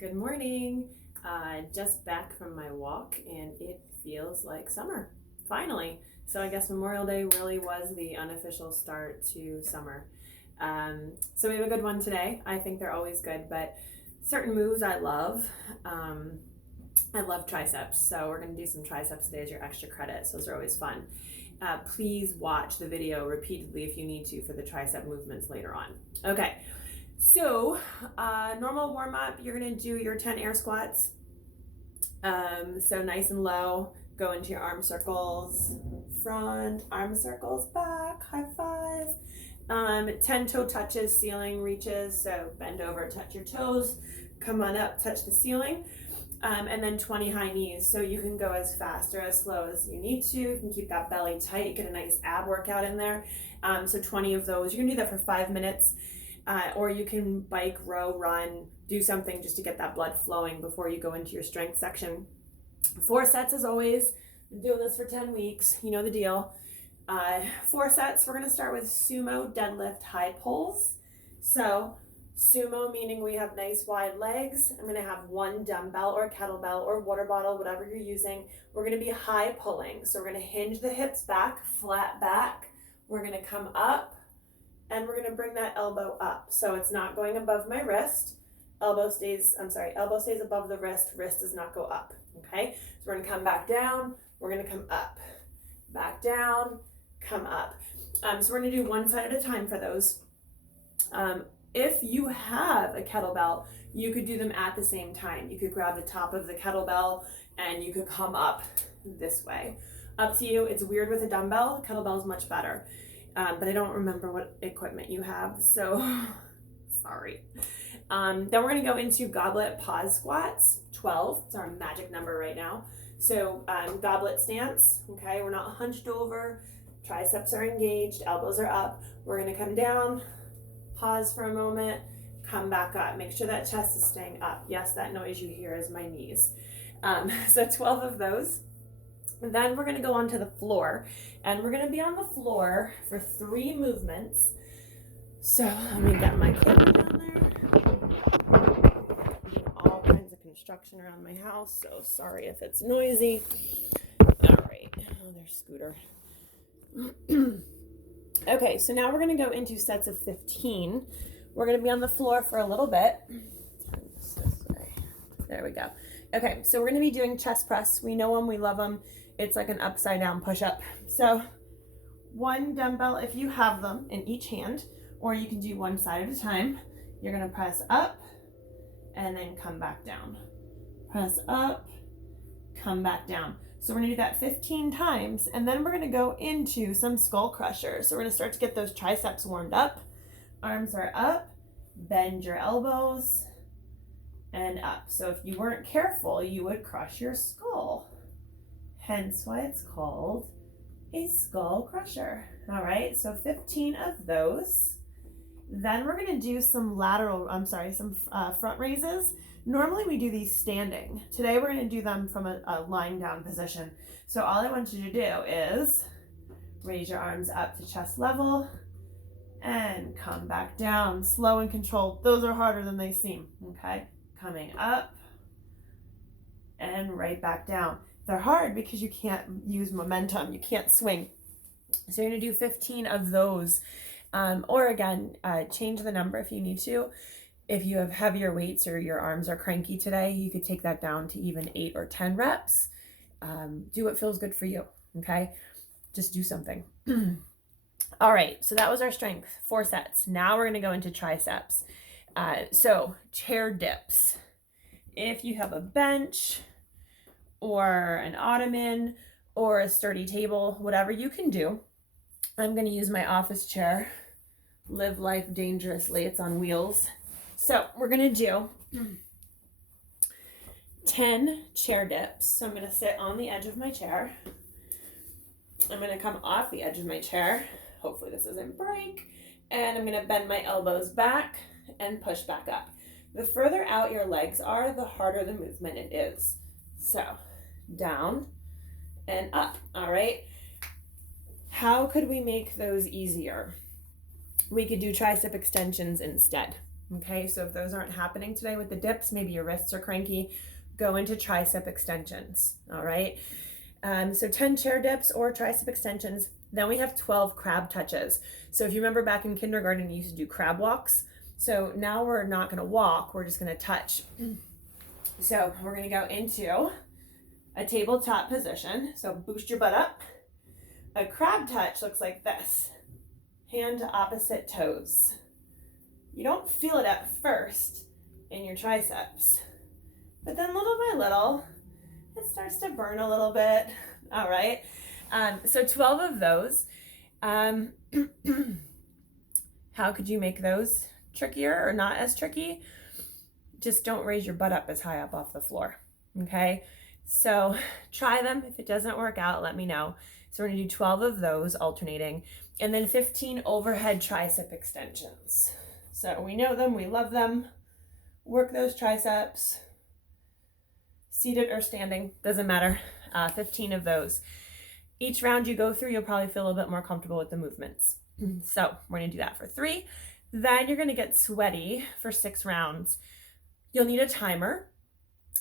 Good morning. Just back from my walk and it feels like summer, finally. So I guess Memorial Day really was the unofficial start to summer. So we have a good one today. I think they're always good, but certain moves I love. Um, I love triceps, so we're going to do some triceps today as your extra credits. Those are always fun. Please watch the video repeatedly if you need to for the tricep movements later on. Okay. So, normal warm up, you're gonna do your 10 air squats. So nice and low, go into your arm circles, front, arm circles, back, high five. 10 toe touches, ceiling reaches, so bend over, touch your toes, come on up, touch the ceiling. And then 20 high knees, so you can go as fast or as slow as you need to. You can keep that belly tight, get a nice ab workout in there. So 20 of those, you're gonna do that for 5 minutes. Or you can bike, row, run, do something just to get that blood flowing before you go into your strength section. 4 sets as always. Been doing this for 10 weeks. You know the deal. 4 sets. We're going to start with sumo deadlift high pulls. So sumo meaning we have nice wide legs. I'm going to have 1 dumbbell or kettlebell or water bottle, whatever you're using. We're going to be high pulling. So we're going to hinge the hips back, flat back. We're going to come up. And we're gonna bring that elbow up. So it's not going above my wrist. Elbow stays above the wrist does not go up, okay? So we're gonna come back down, we're gonna come up. Back down, come up. So we're gonna do one side at a time for those. If you have a kettlebell, you could do them at the same time. You could grab the top of the kettlebell and you could come up this way. Up to you, it's weird with a dumbbell, kettlebell is much better. But I don't remember what equipment you have, so sorry. Then we're gonna go into goblet pause squats, 12. It's our magic number right now. So goblet stance, okay? We're not hunched over, triceps are engaged, elbows are up. We're gonna come down, pause for a moment, come back up. Make sure that chest is staying up. Yes, that noise you hear is my knees. So 12 of those. And then we're gonna go onto the floor and we're gonna be on the floor for 3 movements. So let me get my camera down there. All kinds of construction around my house, so sorry if it's noisy. All right, oh, there's Scooter. Okay, so now we're gonna go into sets of 15. We're gonna be on the floor for a little bit. Turn this way. There we go. Okay, so we're gonna be doing chest press. We know them, we love them. It's like an upside down push-up. So 1 dumbbell, if you have them in each hand, or you can do one side at a time, you're gonna press up and then come back down. Press up, come back down. So we're gonna do that 15 times, and then we're gonna go into some skull crushers. So we're gonna start to get those triceps warmed up. Arms are up, bend your elbows, and up. So if you weren't careful, you would crush your skull. Hence why it's called a skull crusher. All right, so 15 of those. Then we're gonna do some front raises. Normally we do these standing. Today we're gonna do them from a lying down position. So all I want you to do is raise your arms up to chest level and come back down, slow and controlled. Those are harder than they seem, okay? Coming up and right back down. They're hard because you can't use momentum, you can't swing. So you're gonna do 15 of those. Or again, change the number if you need to. If you have heavier weights or your arms are cranky today, you could take that down to even 8 or 10 reps. Do what feels good for you, okay? Just do something. All right, so that was our strength, 4 sets. Now we're gonna go into triceps. So chair dips. If you have a bench or an ottoman or a sturdy table, whatever you can do. I'm gonna use my office chair. Live life dangerously, it's on wheels. So we're gonna do 10 chair dips. So I'm gonna sit on the edge of my chair. I'm gonna come off the edge of my chair. Hopefully this doesn't break. And I'm gonna bend my elbows back and push back up. The further out your legs are, the harder the movement it is. So down and up, all right? How could we make those easier? We could do tricep extensions instead. Okay, so if those aren't happening today with the dips, maybe your wrists are cranky, go into tricep extensions, all right? So 10 chair dips or tricep extensions. Then we have 12 crab touches. So if you remember back in kindergarten, you used to do crab walks. So now we're not gonna walk, we're just gonna touch. So we're gonna go into a tabletop position. So boost your butt up. A crab touch looks like this. Hand to opposite toes. You don't feel it at first in your triceps, but then little by little, it starts to burn a little bit. All right. So 12 of those. How could you make those trickier or not as tricky? Just don't raise your butt up as high up off the floor. Okay. So try them. If it doesn't work out, let me know. So we're gonna do 12 of those alternating, and then 15 overhead tricep extensions. So we know them, we love them. Work those triceps. Seated or standing, doesn't matter. 15 of those. Each round you go through, you'll probably feel a little bit more comfortable with the movements. So we're gonna do that for 3. Then you're gonna get sweaty for 6 rounds. You'll need a timer.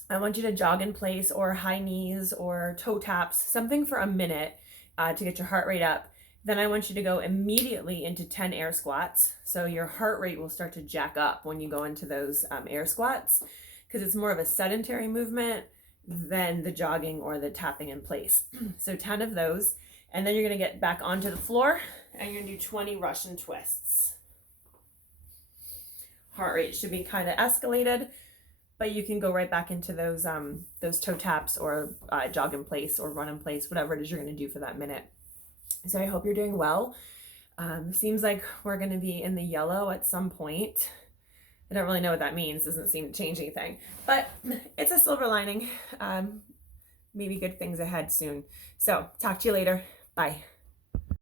I want you to jog in place or high knees or toe taps, something for a minute to get your heart rate up. Then I want you to go immediately into 10 air squats. So your heart rate will start to jack up when you go into those air squats, because it's more of a sedentary movement than the jogging or the tapping in place. So 10 of those, and then you're gonna get back onto the floor and you're gonna do 20 Russian twists. Heart rate should be kind of escalated, but you can go right back into those toe taps or jog in place or run in place, whatever it is you're gonna do for that minute. So I hope you're doing well. Seems like we're gonna be in the yellow at some point. I don't really know what that means. Doesn't seem to change anything, but it's a silver lining. Maybe good things ahead soon. So talk to you later. Bye.